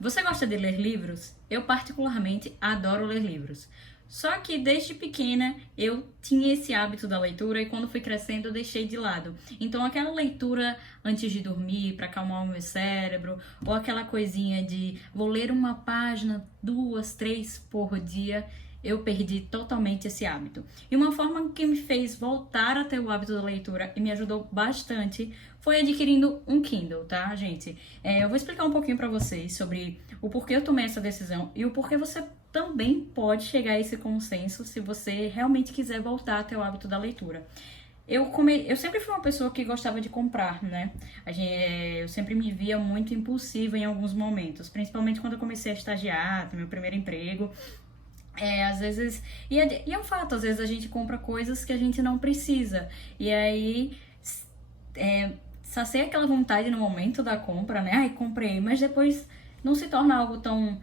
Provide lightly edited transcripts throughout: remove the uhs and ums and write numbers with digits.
Você gosta de ler livros? Eu particularmente adoro ler livros. Só que desde pequena eu tinha esse hábito da leitura e quando fui crescendo eu deixei de lado. Então aquela leitura antes de dormir para acalmar o meu cérebro, ou aquela coisinha de vou ler uma página, duas, três por dia, eu perdi totalmente esse hábito. E uma forma que me fez voltar a ter o hábito da leitura e me ajudou bastante foi adquirindo um Kindle, tá, gente? Eu vou explicar um pouquinho pra vocês sobre o porquê eu tomei essa decisão e o porquê você também pode chegar a esse consenso se você realmente quiser voltar a ter o hábito da leitura. Eu sempre fui uma pessoa que gostava de comprar, né? Eu sempre me via muito impulsiva em alguns momentos, principalmente quando eu comecei a estagiar, ter meu primeiro emprego. Às vezes. E é um fato, às vezes a gente compra coisas que a gente não precisa. E aí. Sacia aquela vontade no momento da compra, né? Ai, comprei. Mas depois não se torna algo tão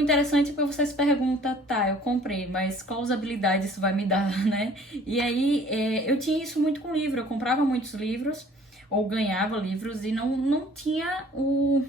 interessante porque você se pergunta, tá, eu comprei, mas qual usabilidade isso vai me dar, né? E aí eu tinha isso muito com livro. Eu comprava muitos livros ou ganhava livros e não tinha o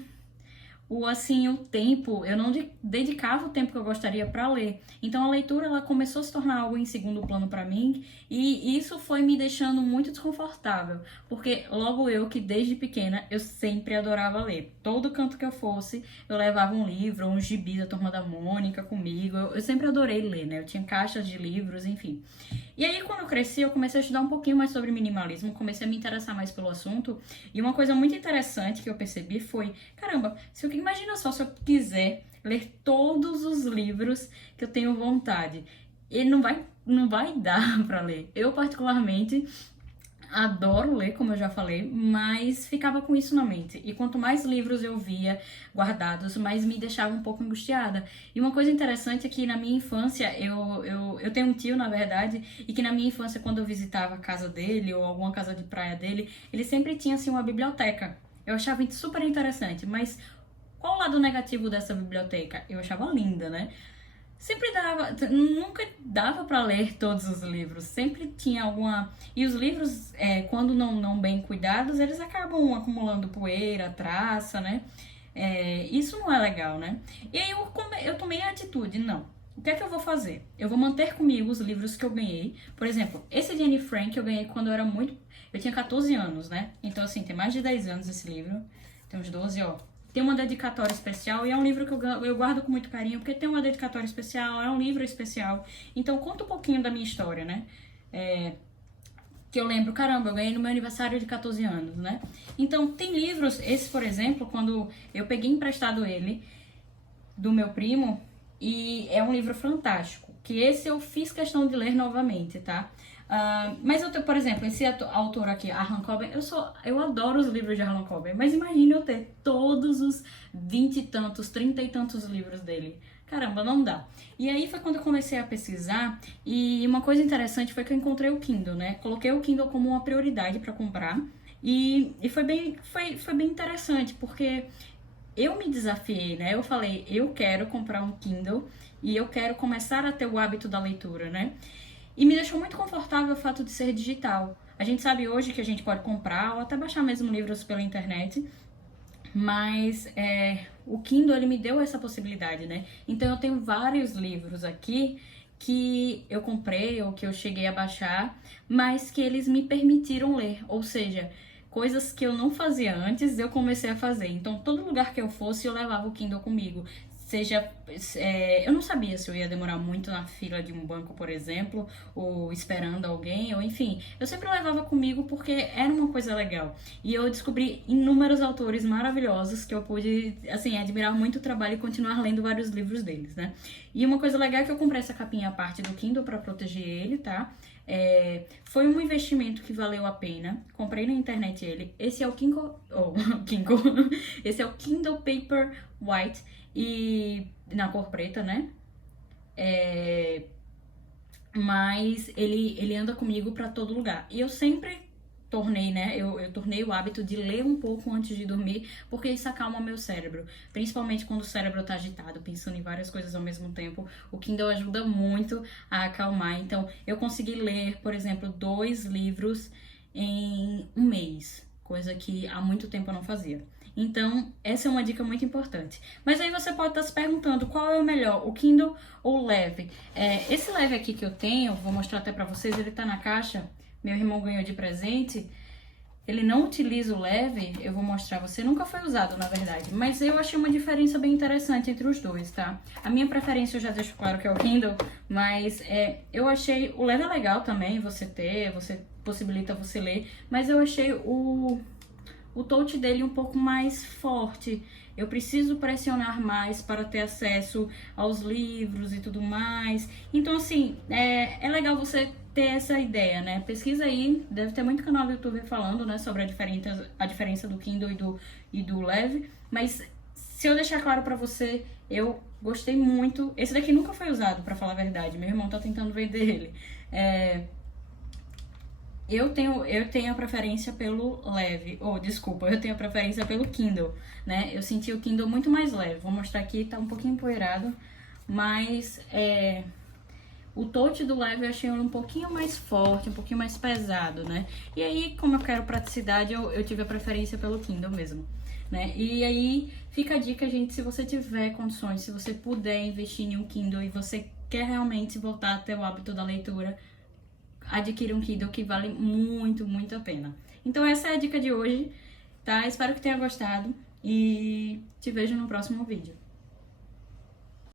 tempo, eu não dedicava o tempo que eu gostaria para ler. Então a leitura ela começou a se tornar algo em segundo plano para mim e isso foi me deixando muito desconfortável, porque logo eu que desde pequena eu sempre adorava ler. Todo canto que eu fosse, eu levava um livro, um gibi da Turma da Mônica comigo. Eu sempre adorei ler, né? Eu tinha caixas de livros, enfim. E aí, quando eu cresci, eu comecei a estudar um pouquinho mais sobre minimalismo, comecei a me interessar mais pelo assunto. E uma coisa muito interessante que eu percebi foi, caramba, imagina só se eu quiser ler todos os livros que eu tenho vontade. E não vai dar pra ler. Eu, particularmente, adoro ler, como eu já falei, mas ficava com isso na mente. E quanto mais livros eu via guardados, mais me deixava um pouco angustiada. E uma coisa interessante é que na minha infância, eu tenho um tio, na verdade, e que na minha infância, quando eu visitava a casa dele ou alguma casa de praia dele, ele sempre tinha, assim, uma biblioteca. Eu achava super interessante, mas qual o lado negativo dessa biblioteca? Eu achava linda, né? Nunca dava para ler todos os livros, sempre tinha alguma. E os livros, quando não bem cuidados, eles acabam acumulando poeira, traça, né? Isso não é legal, né? E aí eu tomei a atitude, não. O que é que eu vou fazer? Eu vou manter comigo os livros que eu ganhei. Por exemplo, esse de Anne Frank eu ganhei quando eu era muito. Eu tinha 14 anos, né? Então, assim, tem mais de 10 anos esse livro. Tem uns 12, ó. Tem uma dedicatória especial e é um livro que eu guardo com muito carinho, porque tem uma dedicatória especial, é um livro especial. Então, conta um pouquinho da minha história, né? Que eu lembro, caramba, eu ganhei no meu aniversário de 14 anos, né? Então, tem livros, esse, por exemplo, quando eu peguei emprestado ele, do meu primo, e é um livro fantástico, que esse eu fiz questão de ler novamente, tá? Mas eu tenho, por exemplo, esse autor aqui, Harlan Coben, eu adoro os livros de Harlan Coben, mas imagine eu ter todos os 20 e tantos, 30 e tantos livros dele. Caramba, não dá. E aí foi quando eu comecei a pesquisar e uma coisa interessante foi que eu encontrei o Kindle, né? Coloquei o Kindle como uma prioridade para comprar e foi bem interessante, porque eu me desafiei, né? Eu falei, eu quero comprar um Kindle e eu quero começar a ter o hábito da leitura, né? E me deixou muito confortável o fato de ser digital. A gente sabe hoje que a gente pode comprar ou até baixar mesmo livros pela internet, mas o Kindle ele me deu essa possibilidade, né? Então eu tenho vários livros aqui que eu comprei ou que eu cheguei a baixar, mas que eles me permitiram ler, ou seja, coisas que eu não fazia antes, eu comecei a fazer. Então, todo lugar que eu fosse, eu levava o Kindle comigo. Eu não sabia se eu ia demorar muito na fila de um banco, por exemplo, ou esperando alguém, ou enfim. Eu sempre levava comigo porque era uma coisa legal. E eu descobri inúmeros autores maravilhosos que eu pude, assim, admirar muito o trabalho e continuar lendo vários livros deles, né? E uma coisa legal é que eu comprei essa capinha à parte do Kindle para proteger ele, tá? Foi um investimento que valeu a pena. Comprei na internet ele. Esse é o Kindle, esse é o Kindle Paper White e na cor preta, né? Mas ele anda comigo para todo lugar. E eu sempre tornei, né? Eu tornei o hábito de ler um pouco antes de dormir, porque isso acalma meu cérebro. Principalmente quando o cérebro tá agitado, pensando em várias coisas ao mesmo tempo. O Kindle ajuda muito a acalmar. Então, eu consegui ler, por exemplo, 2 livros em um mês. Coisa que há muito tempo eu não fazia. Então, essa é uma dica muito importante. Mas aí você pode estar se perguntando qual é o melhor, o Kindle ou o Leve? Esse Leve aqui que eu tenho, vou mostrar até pra vocês, ele tá na caixa, meu irmão ganhou de presente. Ele não utiliza o Leve, eu vou mostrar a você, nunca foi usado na verdade, mas eu achei uma diferença bem interessante entre os dois, tá? A minha preferência eu já deixo claro que é o Kindle, mas eu achei o Leve é legal também, você possibilita você ler, mas eu achei o touch dele um pouco mais forte. Eu preciso pressionar mais para ter acesso aos livros e tudo mais. Então, assim, é legal você ter essa ideia, né? Pesquisa aí, deve ter muito canal do YouTube falando, né, sobre a diferença do Kindle e do Leve. Mas se eu deixar claro para você, eu gostei muito. Esse daqui nunca foi usado, para falar a verdade. Meu irmão tá tentando vender ele. Eu tenho a preferência pelo leve, desculpa, eu tenho a preferência pelo Kindle, né? Eu senti o Kindle muito mais leve. Vou mostrar aqui, tá um pouquinho empoeirado, mas o touch do leve eu achei um pouquinho mais forte, um pouquinho mais pesado, né? E aí, como eu quero praticidade, eu tive a preferência pelo Kindle mesmo, né? E aí, fica a dica, gente, se você tiver condições, se você puder investir em um Kindle e você quer realmente voltar a ter o hábito da leitura, adquire um Kindle que vale muito, muito a pena. Então essa é a dica de hoje, tá? Espero que tenha gostado e te vejo no próximo vídeo.